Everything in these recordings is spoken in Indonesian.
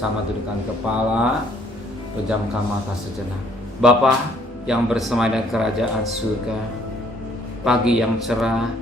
bersama dudukkan kepala, pejamkan mata sejenak. Bapa yang bersama dengan kerajaan surga, pagi yang cerah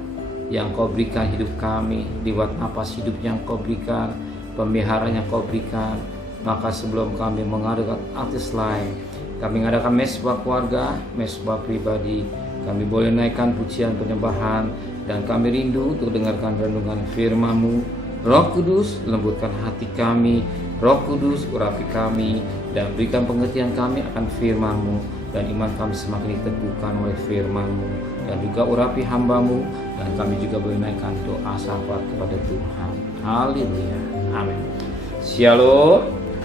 yang Kau berikan hidup kami, liwat napas hidup yang Kau berikan, pemeliharaan yang Kau berikan, maka sebelum kami mengadakan aktivitas lain, kami mengadakan mesbah keluarga, mesbah pribadi, kami boleh naikkan pujian penyembahan, dan kami rindu untuk dengarkan renungan firman-Mu. Roh Kudus, lembutkan hati kami. Roh Kudus, urapi kami dan berikan pengertian kami akan firman-Mu, dan iman kami semakin diteguhkan oleh firman-Mu, dan juga urapi hamba-Mu, dan kami juga boleh naikkan doa syafaat kepada Tuhan. Haleluya, amin. Shalom.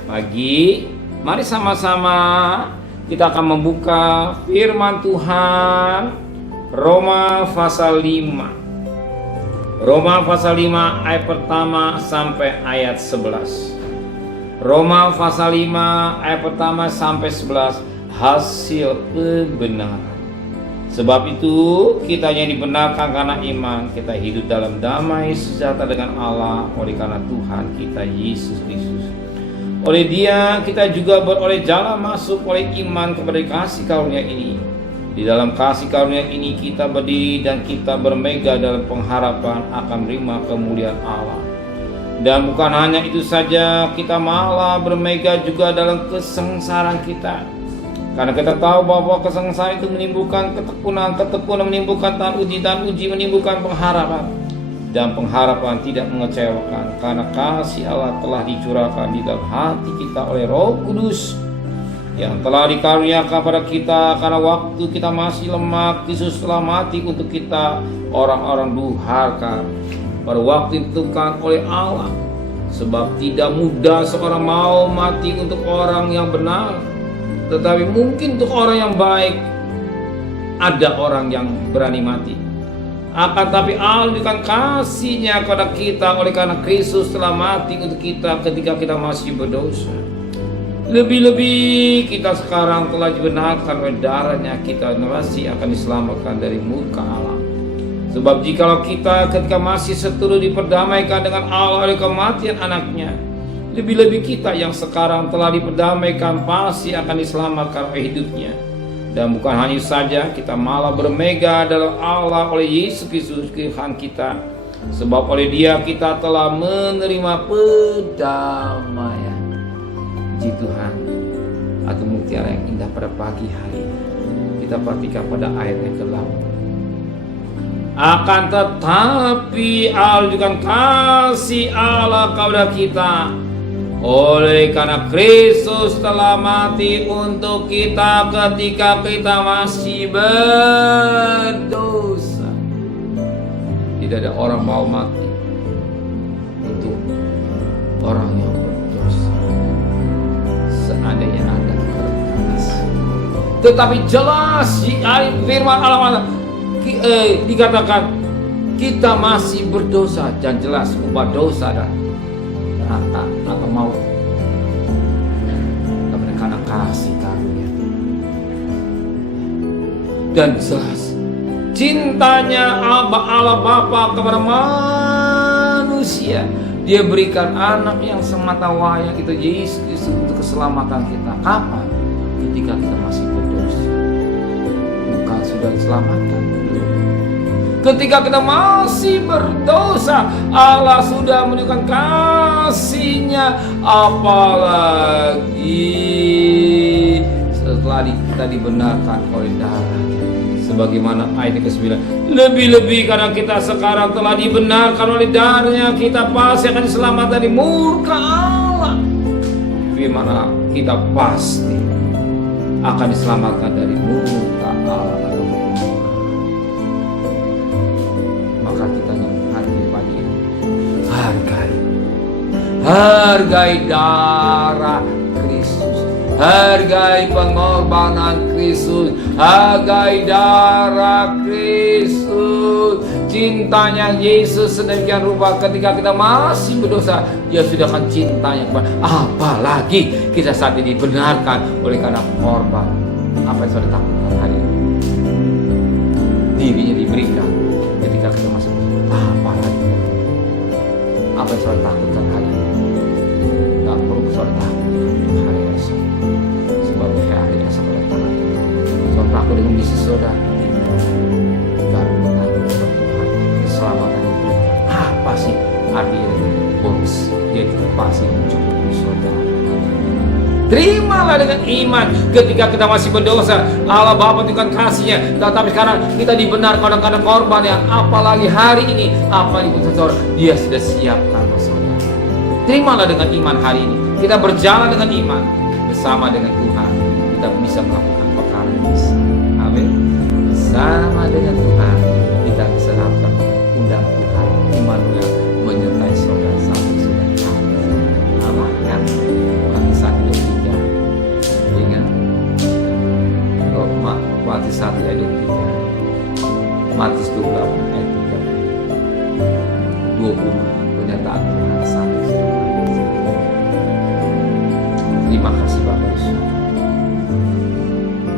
Pagi, mari sama-sama kita akan membuka firman Tuhan Roma pasal 5. Roma pasal 5 ayat pertama sampai ayat 11. Roma pasal 5 ayat pertama sampai 11, hasil kebenaran. Sebab itu kita yang dibenarkan karena iman, kita hidup dalam damai sejahtera dengan Allah oleh karena Tuhan kita Yesus Kristus. Oleh Dia kita juga beroleh jalan masuk oleh iman kepada kasih karunia ini. Di dalam kasih karunia ini kita berdiri dan kita bermegah dalam pengharapan akan menerima kemuliaan Allah. Dan bukan hanya itu saja, kita malah bermegah juga dalam kesengsaraan kita. Karena kita tahu bahwa kesengsaraan itu menimbulkan ketekunan menimbulkan tahan uji menimbulkan pengharapan. Dan pengharapan tidak mengecewakan, karena kasih Allah telah dicurahkan di dalam hati kita oleh Roh Kudus yang telah dikaruniakan pada kita. Karena waktu kita masih lemah, Kristus telah mati untuk kita orang-orang durhaka. Pada waktu ditentukan oleh Allah, sebab tidak mudah seorang mau mati untuk orang yang benar, tetapi mungkin untuk orang yang baik ada orang yang berani mati. Akan tapi Allah memberikan kasih-Nya kepada kita oleh karena Kristus telah mati untuk kita ketika kita masih berdosa. Lebih-lebih kita sekarang telah dibenarkan oleh darah-Nya, kita masih akan diselamatkan dari murka Allah. Sebab jikalau kita ketika masih seteru diperdamaikan dengan Allah oleh kematian anak-Nya, lebih-lebih kita yang sekarang telah diperdamaikan pasti akan diselamatkan oleh hidup-Nya. Dan bukan hanya saja, kita malah bermegah dalam Allah oleh Yesus Kristus Tuhan kita. Sebab oleh Dia kita telah menerima perdamaian. Puji Tuhan. Atau mutiara yang indah pada pagi hari ini. Kita perhatikan pada ayat yang ke-8. Akan tetapi Allah juga kasih Allah kepada kita, oleh karena Kristus telah mati untuk kita ketika kita masih berdosa. Tidak ada orang mau mati untuk orang yang berdosa, seandainya ada kasih. Tetapi jelas di firman Allah dikatakan kita masih berdosa, dan jelas upah dosa dan neraka atau maut. Tapi karena kasih karunia dan jelas cintanya Allah Bapa kepada manusia, Dia berikan anak yang semata wayang itu Yesus Kristus untuk keselamatan kita. Kapan? Ketika kita masih berdosa. Bukan sudah diselamatkan. Ketika kita masih berdosa, Allah sudah menunjukkan kasih-Nya. Apalagi setelah kita dibenarkan oleh darah-Nya. Sebagaimana ayat ke-9, lebih-lebih karena kita sekarang telah dibenarkan oleh darah-Nya, kita pasti akan diselamatkan dari murka Allah. Bagaimana kita pasti akan diselamatkan dari murka Allah. Hargai darah Kristus, hargai pengorbanan Kristus, hargai darah Kristus. Cintanya Yesus sedemikian rupa ketika kita masih berdosa, Dia sudah akan cintanya kepada. Apalagi kita saat ini dibenarkan oleh karena korban. Apa yang saudara takutkan hari ini? Dirinya diberikan ketika kita masih berdosa. Apalagi apa yang saudara takutkan hari ini? Gak perlu saudara saudara kami menanggung Tuhan keselamatan yang diberikan. Apa sih arti dari bonus? Yaitu pasti mencukupi saudara. Terimalah dengan iman. Ketika kita masih berdosa, Allah Bapa Tuhan kasihnya, tetapi sekarang kita dibenarkan kadang-kadang korban ya. Apalagi hari ini, apalagi saudara, Dia sudah siapkan saudara. Terimalah dengan iman hari ini. Kita berjalan dengan iman bersama dengan Tuhan. Kita bisa melakukan perkara yang besar. Amin. Bersama dengan Tuhan kita bisa melakukan undang Tuhan. Immanuel menyertai saudara sampai sudah kami. Amin ya. Matius 1 ayat 3. Ingat. Matius 1 ayat 3. Matius 28 ayat 3. 20 pernyataan Tuhan sampai sudah. Terima kasih Bapak Yesus.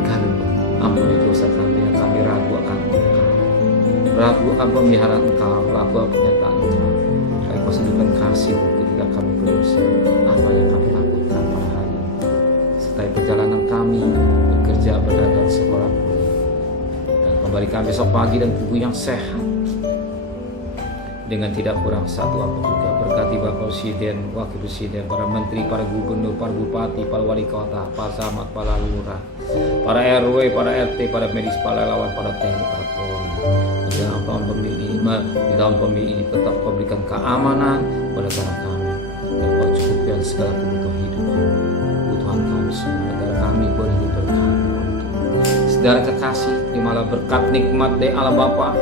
Kami ampuni dosa kami yang kami ragu akan Engkau, ragu akan pemeliharaan Engkau, ragu akan pernyataan Engkau. Kami pasangkan kasih ketika kami berdosa. Apa yang kami lakukan pada hari ini, sertai perjalanan kami bekerja, berdagang, sekolah kuliah, dan kembali kami besok pagi dan tubuh yang sehat dengan tidak kurang satu apa juga. Berkati Bapak Presiden, Wakil Presiden, para Menteri, para Gubernur, para Bupati, para Wali Kota, para Camat, para Lurah, para RW, para RT, para medis, para relawan, para TNI, para Polri. Di dalam pemilu ini tetap Kau berikan keamanan pada kami, dan Kau cukupkan segala kebutuhan hidup kami, kebutuhan kami semua, negara kami boleh diberkati. Saudara kekasih, terimalah berkat nikmat dari Allah Bapa,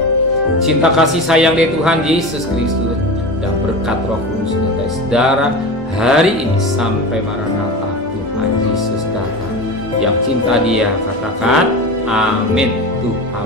cinta kasih sayang dari Tuhan Yesus Kristus, dan berkat Roh Kudus menyertai saudara hari ini sampai Maranatha Tuhan Yesus datang. Yang cinta Dia katakan amin. Tuhan